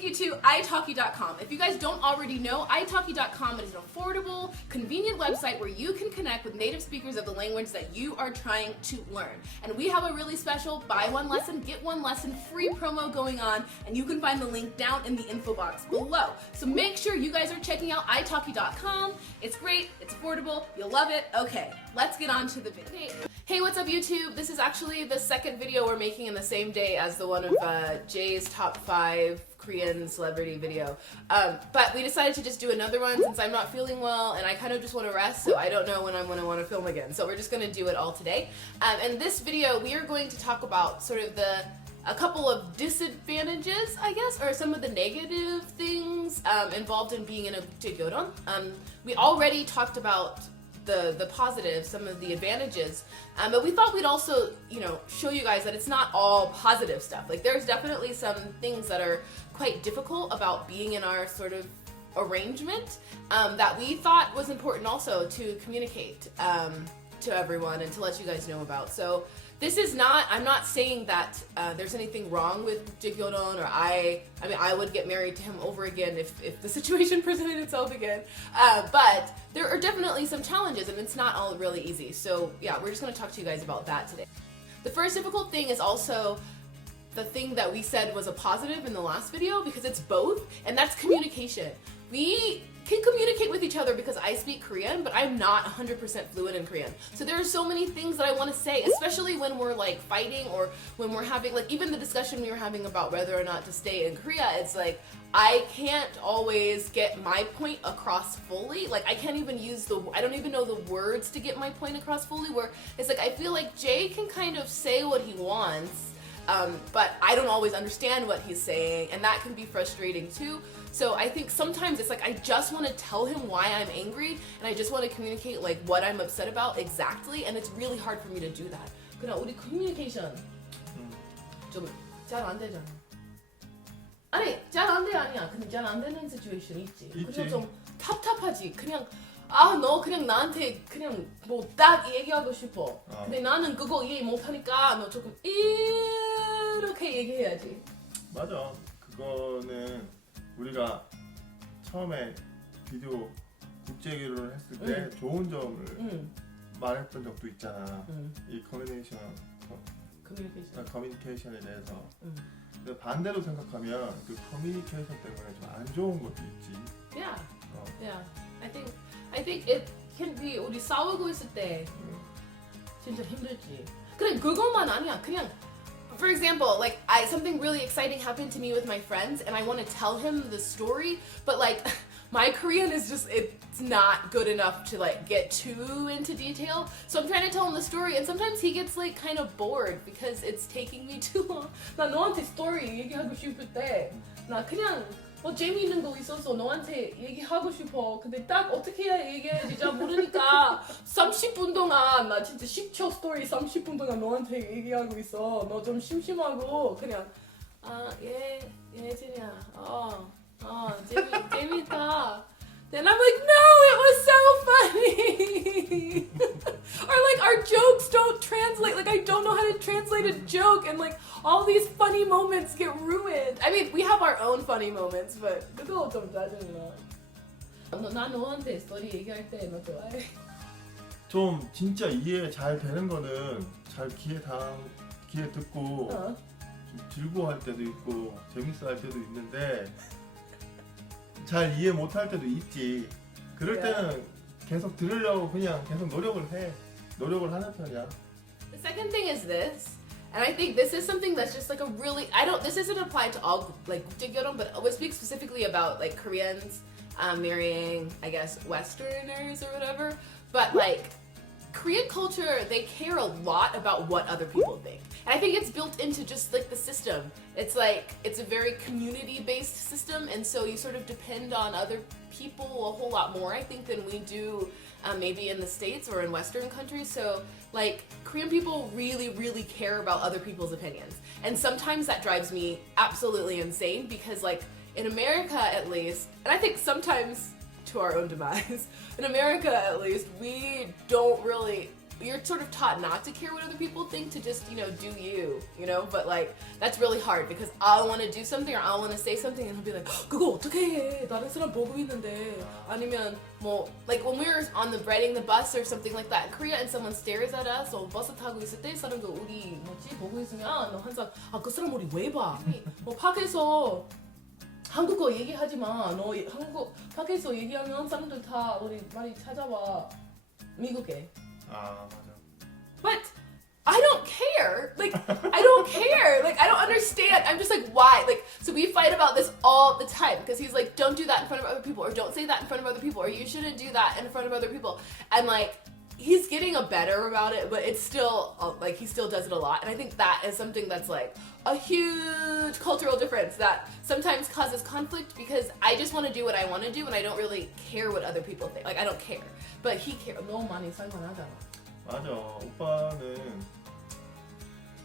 take you to italki.com. If you guys don't already know, italki.com is an affordable, convenient website where you can connect with native speakers of the language that you are trying to learn. And we have a really special buy one lesson, get one lesson free promo going on, and you can find the link down in the info box below. So make sure you guys are checking out italki.com. It's great, it's affordable, you'll love it. Okay, let's get on to the video. Hey, what's up YouTube? This is actually the second video we're making in the same day as the one of Jay's top 5 Korean celebrity video. But we decided to just do another one since I'm not feeling well and I kind of just want to rest, so I don't know when I'm going to want to film again. So we're just going to do it all today. And this video, we are going to talk about sort of a couple of disadvantages, I guess, or some of the negative things involved in being in a Multicultural. We already talked about the positives, some of the advantages, but we thought we'd also, show you guys that it's not all positive stuff. Like, there's definitely some things that are quite difficult about being in our sort of arrangement that we thought was important also to communicate to everyone and to let you guys know about. So this is not, I'm not saying that there's anything wrong with Jigyonon, or I mean, I would get married to him over again if the situation presented itself again. But there are definitely some challenges and it's not all really easy. So yeah, we're just gonna talk to you guys about that today. The first difficult thing is also the thing that we said was a positive in the last video, because it's both, and that's communication. We can communicate with each other because I speak Korean, but I'm not 100% fluent in Korean. So there are so many things that I want to say, especially when we're like fighting, or when we're having, like, even the discussion we were having about whether or not to stay in Korea, it's like, I can't always get my point across fully. Like, I can't even I don't even know the words to get my point across fully, where it's like, I feel like Jay can kind of say what he wants, but I don't always understand what he's saying, and that can be frustrating too. So I think sometimes it's like, I just want to tell him why I'm angry, and I just want to communicate like what I'm upset about exactly, and it's really hard for me to do that. 그냥 우리 communication 좀 잘 안 되잖아. 아니, 잘 안 돼 아니야. 근데 잘 안 되는 situation 있지. 그래서 좀 답답하지. 그냥 너 그냥 나한테 그냥 뭐 딱 얘기하고 싶어. 근데 나는 그거 이해 못하니까 너 조금 이렇게 얘기해야지. 맞아. 그거는 우리가 처음에 비디오 국제결혼을 했을 때 좋은 점을 말했던 적도 있잖아. 이 커뮤니케이션에 대해서. 근데 반대로 생각하면 그 커뮤니케이션 때문에 좀 안 좋은 것도 있지. Yeah. Yeah. I think it can be, 우리 싸우고 있을 때 진짜 힘들지. 그래, 그것만 아니야. 그냥 for example, like something really exciting happened to me with my friends, and I want to tell him the story, but like my Korean is just, it's not good enough to like get too into detail. So I'm trying to tell him the story, and sometimes he gets like kind of bored because it's taking me too long. 나 너한테 스토리 얘기하고 싶을 때, 나 그냥 재미있는 거 있어서 너한테 얘기하고 싶어. 근데 딱 어떻게 해야 얘기해야지 잘 모르니까 30분 동안 나 진짜 10초 스토리 30분 동안 너한테 얘기하고 있어. 너 좀 심심하고 그냥 예진이야. 재밌다. Then I'm like, no, it was so funny. Or like our jokes don't translate. Like I don't know how to translate a joke, and like all these funny moments get ruined. I mean, we have our own funny moments, but 그거 좀 짜증나. 나 너한테 스토리 얘기할 때 너 좋아해? 좀 진짜 이해 잘 되는 거는 잘 귀에 듣고 좀 즐거워할 때도 있고 재밌어할 때도 있는데. 잘 이해 못할 때도 있지. 그럴 때는 계속 들으려고 그냥 계속 노력을 하는 편이야. The second thing is this, and I think this is something that's just like a really, this isn't applied to all like Multicultural, but I would speak specifically about like Koreans marrying, I guess, Westerners or whatever. But like Korean culture, they care a lot about what other people think. And I think it's built into just like the system. It's like, it's a very community-based system, and so you sort of depend on other people a whole lot more, I think, than we do maybe in the States or in Western countries. So like, Korean people really, really care about other people's opinions. And sometimes that drives me absolutely insane, because like, in America at least, and I think sometimes to our own demise, in America at least, we don't really you're sort of taught not to care what other people think, to just, do you, but like, that's really hard because I'll want to do something or I'll want to say something and he'll be like, 그거 어떻게 해? 다른 사람 보고 있는데. 아니면 like when we were on the riding the bus or something like that in Korea and someone stares at us or 버스 타고 있을 때 사람들 우리 보고 있으면 항상 그 사람 우리 왜 봐? 밖에서 한국어 얘기하지 마. 너 한국 밖에서 얘기하면 사람들 다 우리 많이 찾아와. 미국에. 맞아. But I don't care. Like I don't care. Like I don't understand. I'm just like, why? Like, so we fight about this all the time because he's like, don't do that in front of other people, or don't say that in front of other people, or you shouldn't do that in front of other people. And like, he's getting better about it, but it's still like he still does it a lot. And I think that is something that's like a huge cultural difference that sometimes causes conflict because I just want to do what I want to do and I don't really care what other people think. Like I don't care, but he cares. 너무 많이 살만하잖아. 맞아. 오빠는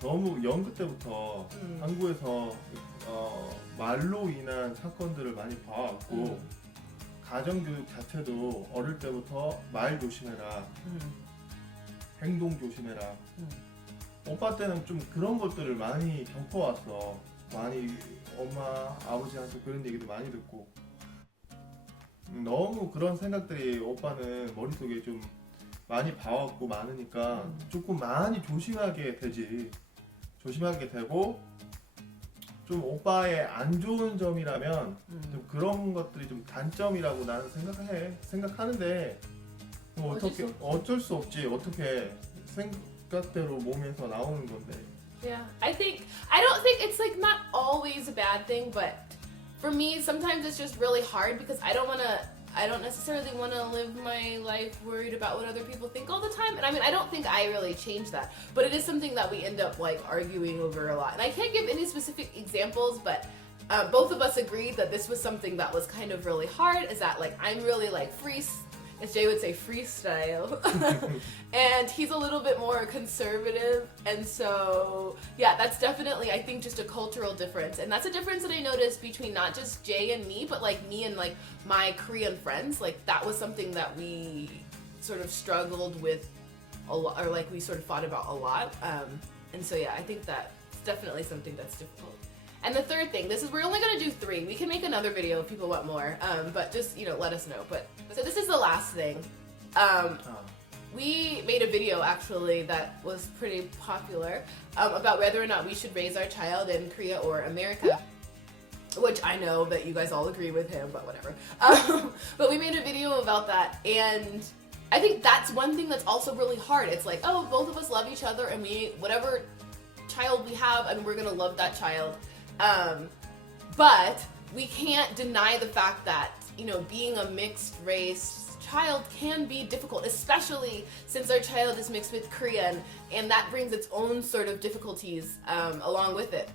너무 연구 때부터 한국에서 말로 인한 사건들을 많이 봐왔고 가정교육 자체도 어릴 때부터 말 조심해라, 행동 조심해라. 오빠 때는 좀 그런 것들을 많이 겪어왔어. 많이 엄마, 아버지한테 그런 얘기도 많이 듣고 너무 그런 생각들이 오빠는 머릿속에 좀 많이 봐왔고 많으니까 조금 많이 조심하게 되지. 조심하게 되고 좀 오빠의 안 좋은 점이라면 좀 그런 것들이 좀 단점이라고 나는 생각하는데 뭐 어쩔 수 없지. 어떻게 생각대로 몸에서 나오는 건데. Yeah, I don't think it's like not always a bad thing, but for me sometimes it's just really hard because I don't necessarily want to live my life worried about what other people think all the time. And I mean, I don't think I really changed that, but it is something that we end up like arguing over a lot. And I can't give any specific examples, but both of us agreed that this was something that was kind of really hard, is that like I'm really like as Jay would say, freestyle. And he's a little bit more conservative. And so, yeah, that's definitely, I think, just a cultural difference. And that's a difference that I noticed between not just Jay and me, but like me and like my Korean friends. Like that was something that we sort of struggled with a lot, or like we sort of fought about a lot. And so, yeah, I think that's definitely something that's difficult. And the third thing, we're only gonna do 3. We can make another video if people want more, but just, let us know. But so this is the last thing. We made a video actually that was pretty popular about whether or not we should raise our child in Korea or America, which I know that you guys all agree with him, but whatever. But we made a video about that, and I think that's one thing that's also really hard. It's like, oh, both of us love each other, and whatever child we have, and we're gonna love that child. But we can't deny the fact that, being a mixed race child can be difficult, especially since our child is mixed with Korean, and that brings its own sort of difficulties along with it.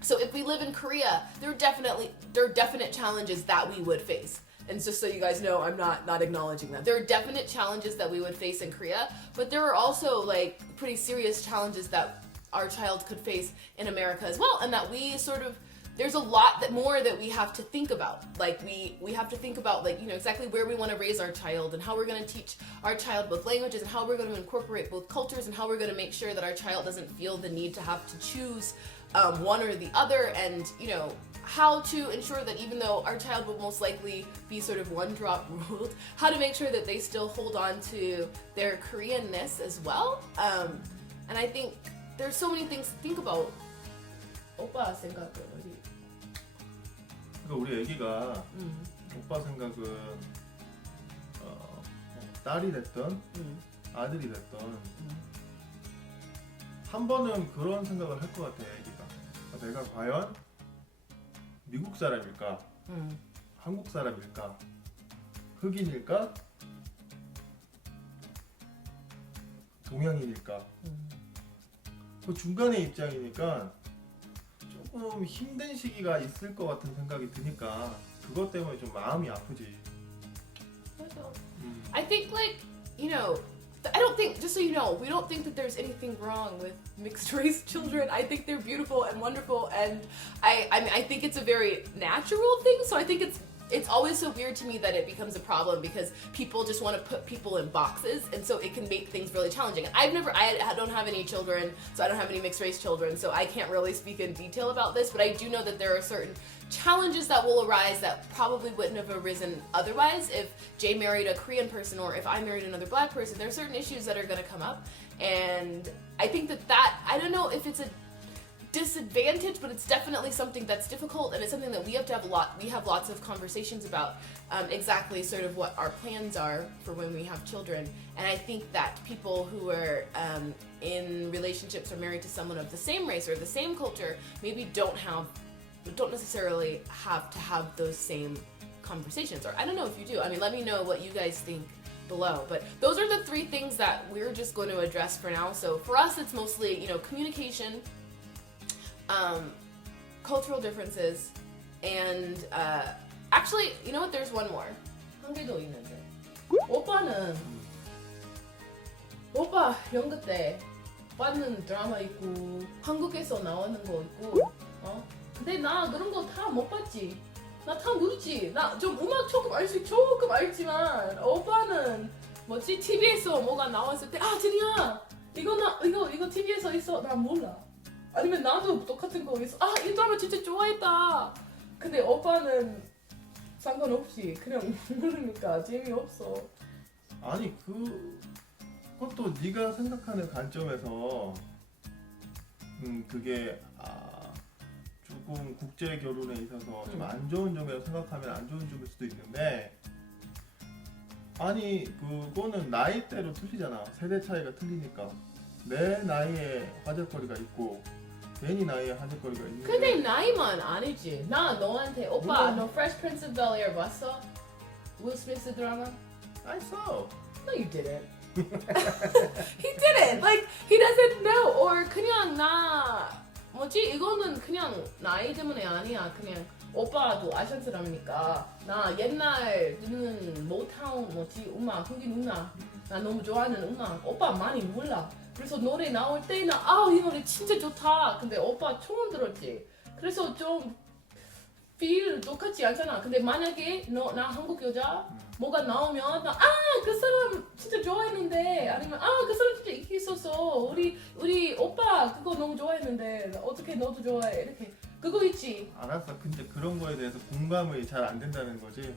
So if we live in Korea, there are definite challenges that we would face. And just so you guys know, I'm not acknowledging that. There are definite challenges that we would face in Korea, but there are also like pretty serious challenges that our child could face in America as well, and that there's a lot more that we have to think about. Like we have to think about exactly where we want to raise our child and how we're going to teach our child both languages and how we're going to incorporate both cultures and how we're going to make sure that our child doesn't feel the need to have to choose one or the other, and how to ensure that even though our child will most likely be sort of one-drop ruled, how to make sure that they still hold on to their Koreanness as well. And I think there's so many things to think about. 오빠 생각은 어디? 그러니까 우리 애기가 오빠 생각은 딸이 됐던 아들이 됐던 한 번은 그런 생각을 할 것 같아. 애기가 내가 과연 미국 사람일까? 한국 사람일까? 흑인일까? 동양인일까? 그 중간의 입장이니까 조금 힘든 시기가 있을 것 같은 생각이 드니까 그것 때문에 좀 마음이 아프지. I think I don't think, just so you know, we don't think that there's anything wrong with mixed race children. I think they're beautiful and wonderful, and I think it's a very natural thing. So I think it's always so weird to me that it becomes a problem because people just want to put people in boxes, and so it can make things really challenging. I don't have any children, so I don't have any mixed race children, so I can't really speak in detail about this, but I do know that there are certain challenges that will arise that probably wouldn't have arisen otherwise if Jay married a Korean person or if I married another black person. There are certain issues that are going to come up, and I think that I don't know if it's a disadvantage, but it's definitely something that's difficult, and it's something that we have lots of conversations about, exactly sort of what our plans are for when we have children. And I think that people who are in relationships or married to someone of the same race or the same culture maybe don't necessarily have to have those same conversations, or I don't know if you do. I mean, let me know what you guys think below, but those are the 3 things that we're just going to address for now. So for us, it's mostly, communication, cultural differences, and actually, you know what? There's one more. 한 개 더 있는데. 오빠 연극 때 봤는 드라마 있고 한국에서 나오는 거 있고, 근데 나 그런 거 다 못 봤지. 나 다 모르지. 나 좀 음악 조금 알지만 오빠는 뭐지? TV에서 뭐가 나왔을 때 제리야 이거 TV에서 있어. 나 몰라. 아니면 나도 똑같은 거 있어. 이 드라마 진짜 좋아했다. 근데 오빠는 상관없이 그냥 모르니까 재미없어. 아니 그것도 네가 생각하는 관점에서 그게 조금 국제 결혼에 있어서 좀 안 좋은 점이라고 생각하면 안 좋은 점일 수도 있는데, 아니 그거는 나이대로 틀리잖아. 세대 차이가 틀리니까 내 나이에 화제거리가 있고 괜히 나이에 화제거리가 있는데. 근데 나이만 아니지. 나 너한테 오빠 너 Fresh Prince of Bel-Air 봤어? Will Smith 드라마? I saw. No, you didn't. He didn't. Like he doesn't know. Or 그냥 뭐지? 이거는 그냥 나이 때문에 아니야. 그냥 오빠도 아시안 사람이니까 나 옛날 듣는 모타운 음악, 흑인 음악 나 너무 좋아하는 음악 오빠 많이 몰라. 그래서 노래 나올 때는 이 노래 진짜 좋다. 근데 오빠 처음 들었지. 그래서 좀 feel 똑같지 않잖아. 근데 만약에 나 한국 여자 뭐가 나오면 그 사람 진짜 좋아했는데, 아니면 그 사람 진짜 인기 있었어. 우리 오빠 그거 너무 좋아했는데 어떻게 너도 좋아해? 이렇게 그거 있지. 알았어. 근데 그런 거에 대해서 공감이 잘 안 된다는 거지.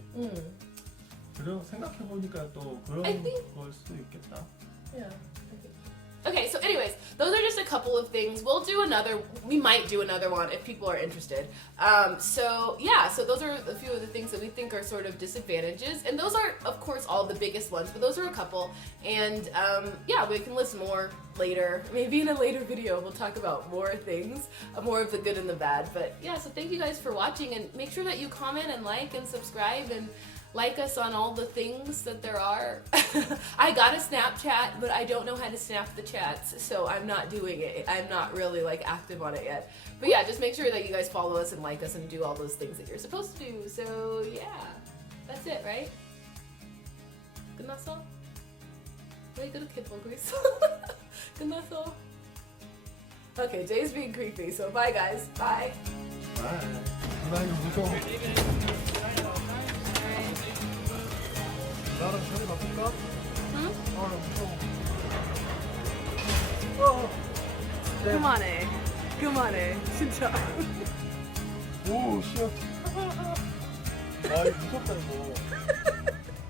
그럼 생각해 보니까 또 그런 걸 수도 있겠다. Yeah. Okay, so anyways, those are just a couple of things. We might do another one if people are interested. So those are a few of the things that we think are sort of disadvantages. And those are, of course, all the biggest ones, but those are a couple. And we can list more later. Maybe in a later video, we'll talk about more things, more of the good and the bad. But yeah, so thank you guys for watching, and make sure that you comment and like and subscribe and like us on all the things that there are. I got a Snapchat, but I don't know how to snap the chats, so I'm not doing it. I'm not really active on it yet. But yeah, just make sure that you guys follow us and like us and do all those things that you're supposed to do. So yeah, that's it, right? 끝났어? 왜 그렇게 보고 있어? 끝났어? Okay, Jay's being creepy, so bye guys. Bye. Bye. 나 이거 무서워. 나랑 자리 바꿀까? 응? 나 무서워. 그만해 진짜. 오, 시원. 이거 무섭다 이거.